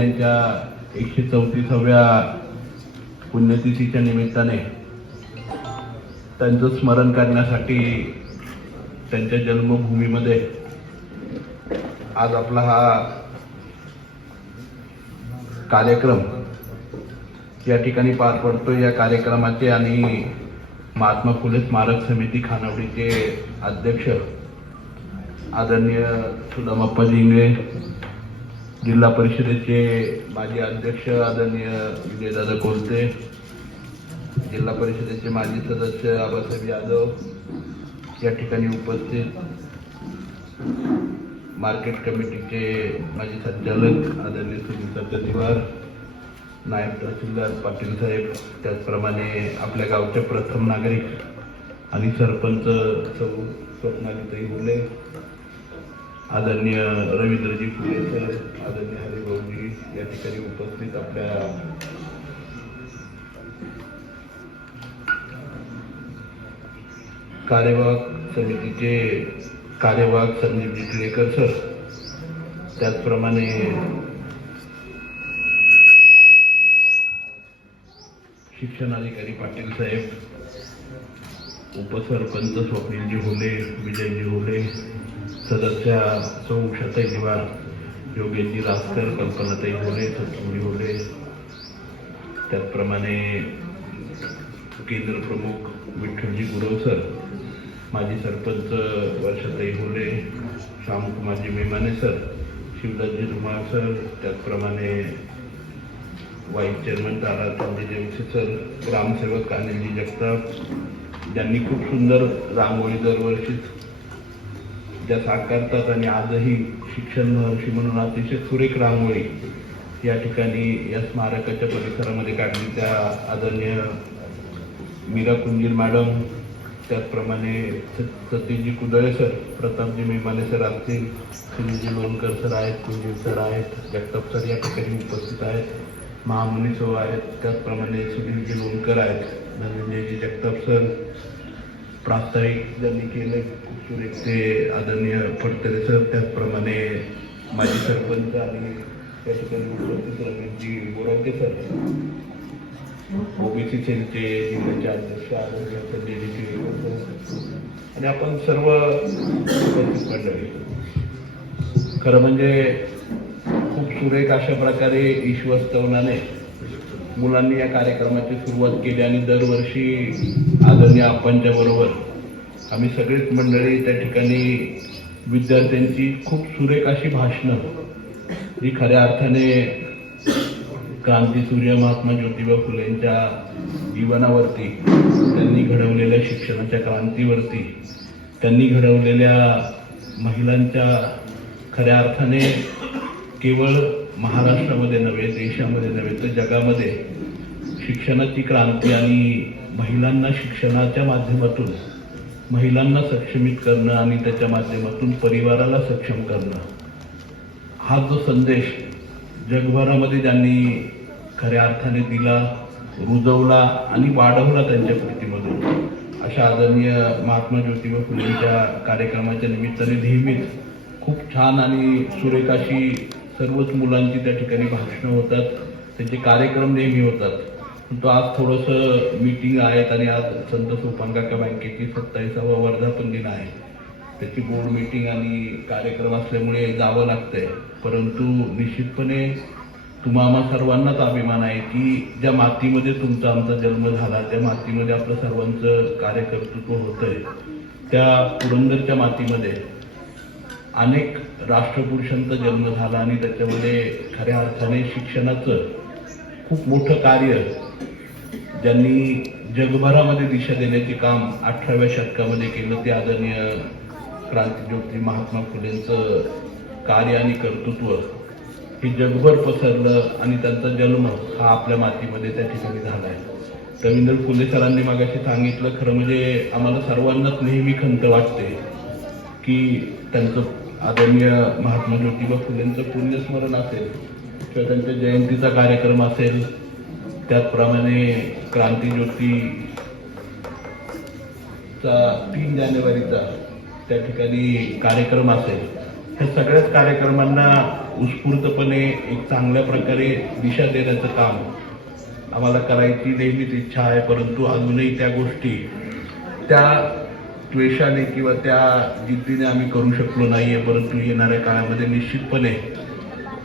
यांच्या एकशे चौतीसाव्या पुण्यतिथीच्या निमित्ताने त्यांचं स्मरण करण्यासाठी त्यांच्या जन्मभूमीमध्ये आज आपला हा कार्यक्रम या ठिकाणी पार पडतो या कार्यक्रमाचे आणि महात्मा फुले स्मारक समिती खानावडीचे अध्यक्ष आदरणीय सुदामाप्पा इंगळे जिल्हा परिषदेचे माजी अध्यक्ष आदरणीय विजयदादा कोलते जिल्हा परिषदेचे माजी सदस्य आबासाहेब यादव या ठिकाणी उपस्थित मार्केट कमिटीचे माजी संचालक आदरणीय सुनील सत्यदिवार नायब तहसीलदार पाटील साहेब त्याचप्रमाणे आपल्या गावचे प्रथम नागरिक आणि सरपंच सौ स्वप्नालीताई बोले आदरणीय रवींद्रजी फुले सर आदरणीय हरिभाऊजी या ठिकाणी उपस्थित आपल्या कार्यवाहक समितीचे कार्यवाहक संदीपजी टिळेकर सर त्याचप्रमाणे शिक्षणाधिकारी पाटील साहेब उपसरपंच स्वप्नीलजी होले विजयजी होले सदस्या सौ उषाताई दिवार योगेशजी रासकर कल्पनाताई होले सतुरी होले त्याचप्रमाणे केंद्र प्रमुख विठ्ठलजी गुरवसर माजी सरपंच वर्षाताई होले श्यामकुमारजी मेमाने सर शिवदासजी धुमाळ सर त्याचप्रमाणे vice chairman Tara Sanjay sir ग्रामसेवक अनिलजी जगताप. ज्यांनी खूप सुंदर रांगोळी दरवर्षीच त्या साकारतात आणि आजही शिक्षण महर्षी म्हणून अतिशय सुरेख रांगोळी या ठिकाणी या स्मारकाच्या परिसरामध्ये काढली. त्या आदरणीय मीरा कुंजीर मॅडम त्याचप्रमाणे स- सतीशजी कुदळे सर प्रतापजी मेमाने सर असतील सुनीलजी लोणकर सर आहेत कुंजीर सर आहेत जगताप सर या ठिकाणी उपस्थित आहेत महामुनी सो आहेत त्याचप्रमाणे सुनीलजी लोणकर आहेत धनंजयजी जगताप सर प्रास्ताविक ज्यांनी केले सुरेखचे आदरणीय फडतरे सर त्याचप्रमाणे माजी सरपंच आणि त्या ठिकाणी उपस्थित रमेशजी बोराके सर. ओबीसी सेलचे जिल्ह्याचे अध्यक्ष आदरणीय संजयजी आणि आपण सर्व उपस्थित मंडळी. खरं म्हणजे खूप सुरेख अशा प्रकारे ईश्वस्तवनाने मुलांनी या कार्यक्रमाची सुरुवात केली आणि दरवर्षी आदरणीय आपणच्या बरोबर आम्ही सगळीच मंडळी त्या ठिकाणी विद्यार्थ्यांची खूप सुरेख अशी भाषणं. ही खऱ्या अर्थाने क्रांती सूर्य महात्मा ज्योतिबा फुलेंच्या जीवनावरती त्यांनी घडवलेल्या शिक्षणाच्या क्रांतीवरती त्यांनी घडवलेल्या महिलांच्या खऱ्या अर्थाने केवळ महाराष्ट्रामध्ये नव्हे देशामध्ये नव्हे तर जगामध्ये शिक्षणाची क्रांती आणि महिलांना शिक्षणाच्या माध्यमातून महिलांना सक्षमित करणं आणि त्याच्या माध्यमातून परिवाराला सक्षम करणं. हा जो संदेश जगभरामध्ये त्यांनी खऱ्या अर्थाने दिला रुजवला आणि वाढवला त्यांच्या कृतीमधून. अशा आदरणीय महात्मा ज्योतिबा फुलेंच्या कार्यक्रमाच्या निमित्ताने नेहमीच खूप छान आणि सुरेखाशी सर्वच मुलांची त्या ठिकाणी भाषणं होतात. त्यांचे कार्यक्रम नेहमी होतात. तो आज थोडंसं मीटिंग आहेत आणि आज संत सोपानकाका बँकेची सत्तावीसावा वर्धापन दिन आहे. त्याची बोर्ड मीटिंग आणि कार्यक्रम असल्यामुळे जावं लागतंय. परंतु निश्चितपणे तुम्हा आम्हा सर्वांनाच अभिमान आहे की ज्या मातीमध्ये तुमचा आमचा जन्म झाला त्या मातीमध्ये आपलं सर्वांचं कार्यकर्तृत्व होतंय. त्या पुरंदरच्या मातीमध्ये अनेक राष्ट्रपुरुषांचा जन्म झाला आणि त्याच्यामध्ये खऱ्या अर्थाने शिक्षणाचं खूप मोठं कार्य ज्यांनी जगभरामध्ये दिशा देण्याचे काम अठराव्या शतकामध्ये केलं ते आदरणीय क्रांतीज्योती महात्मा फुलेंचं कार्य आणि कर्तृत्व हे जगभर पसरलं आणि त्यांचा जन्म हा आपल्या मातीमध्ये त्या ठिकाणी झाला आहे रवींद्र फुले सरांनी मागाशी सांगितलं खरं म्हणजे आम्हाला सर्वांनाच नेहमी खंत वाटते की त्यांचं आदरणीय महात्मा ज्योतिबा फुलेंचं पुण्यस्मरण असेल किंवा त्यांच्या जयंतीचा कार्यक्रम असेल त्याचप्रमाणे क्रांतीज्योतीचा तीन जानेवारीचा त्या ठिकाणी कार्यक्रम असेल. ह्या सगळ्याच कार्यक्रमांना उत्स्फूर्तपणे एक चांगल्या प्रकारे दिशा देण्याचं काम आम्हाला करायची नेहमीच इच्छा आहे परंतु अजूनही त्या गोष्टी त्या द्वेषाने किंवा त्या जिद्दीने आम्ही करू शकलो नाहीये परंतु येणाऱ्या काळामध्ये निश्चितपणे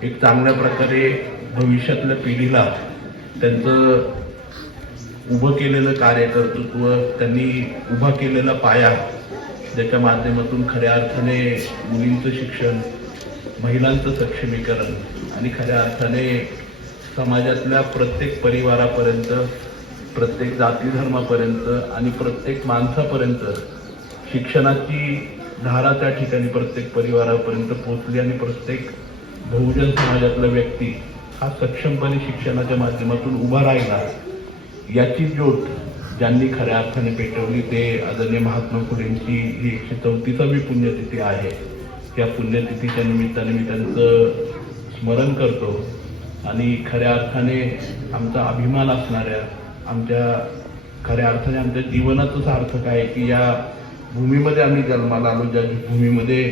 एक चांगल्या प्रकारे भविष्यातल्या पिढीला त्यांचं उभं केलेलं कार्यकर्तृत्व त्यांनी उभा केलेला पाया ज्याच्या माध्यमातून खऱ्या अर्थाने मुलींचं शिक्षण महिलांचं सक्षमीकरण आणि खऱ्या अर्थाने समाजातल्या प्रत्येक परिवारापर्यंत प्रत्येक जाती धर्मापर्यंत आणि प्रत्येक माणसापर्यंत शिक्षणाची धारा त्या ठिकाणी प्रत्येक परिवारापर्यंत पोहोचली आणि प्रत्येक बहुजन समाजातला व्यक्ती हा सक्षमपणे शिक्षणाच्या माध्यमातून उभा राहिला. याची ज्योत ज्यांनी खऱ्या अर्थाने पेटवली ते आदरणीय महात्मा फुलेंची ही एकशे चौतीसावी पुण्यतिथी आहे. त्या पुण्यतिथीच्या निमित्ताने मी त्यांचं स्मरण करतो आणि खऱ्या अर्थाने आमचा अभिमान असणाऱ्या आमच्या खऱ्या अर्थाने आमच्या जीवनाचं सार्थक आहे की या भूमीमध्ये आम्ही जन्माला आलो ज्या भूमीमध्ये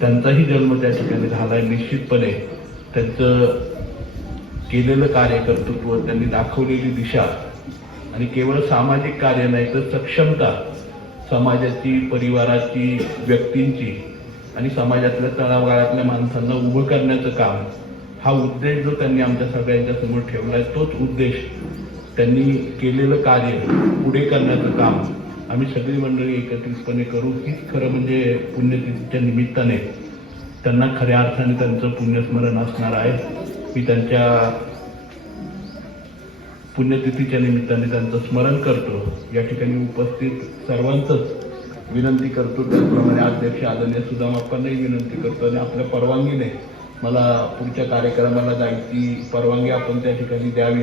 त्यांचाही जन्म त्या ठिकाणी झाला आहे निश्चितपणे. त्यांचं केलेलं कार्यकर्तृत्व त्यांनी दाखवलेली दिशा आणि केवळ सामाजिक कार्य नाही तर सक्षमता समाजाची परिवाराची व्यक्तींची आणि समाजातल्या तळागाळातल्या माणसांना उभं करण्याचं काम हा उद्देश जो त्यांनी आमच्या सगळ्यांच्या समोर आहे तोच उद्देश त्यांनी केलेलं कार्य पुढे करण्याचं काम आम्ही सगळी मंडळी एकत्रितपणे करू. हीच खरं म्हणजे पुण्यतिथीच्या निमित्ताने त्यांना खऱ्या अर्थाने त्यांचं पुण्यस्मरण असणार आहे. मी त्यांच्या पुण्यतिथीच्या निमित्ताने त्यांचं स्मरण करतो. या ठिकाणी उपस्थित सर्वांचंच विनंती करतो. त्याचप्रमाणे अध्यक्ष आदरणीय सुदामाप्पांनाही विनंती करतो आणि आपल्या परवानगीने मला पुढच्या कार्यक्रमाला जायची परवानगी आपण त्या ठिकाणी द्यावी.